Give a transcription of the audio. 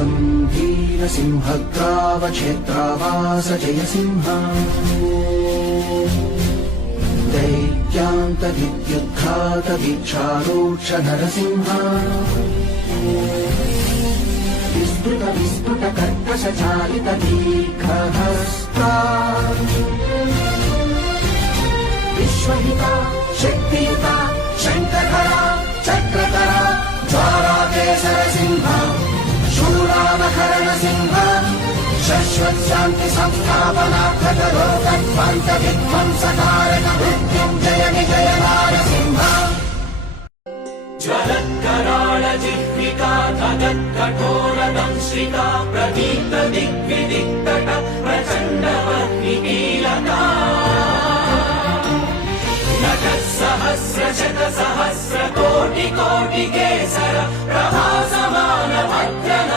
त्वं वीरसिंहग्रावक्षेत्रावास जयसिंह दैत्यान्तविद्युद्घातवीक्षारोक्ष नरसिंह विस्फुटकर्कशचालितदीर्घहस्ता विश्वहिता शक्तियुता शङ्खधरा चक्रधरा ज्वालाकेसरसिंह शूरामकरणसिंह शश्वत्शान्ति संस्थापनार्थकरोगध्वान्तविध्वंसकारक मृत्युञ्जय विजय नारसिंह ज्वलत्कराळ जिह्विका धगत्कठोरदंश्रिका प्रदीप्त दिग्विदिक्तट प्रचण्डवर्णिकीलका नटः सहस्रशत सहस्रकोटिकेसर प्रभासमान भद्र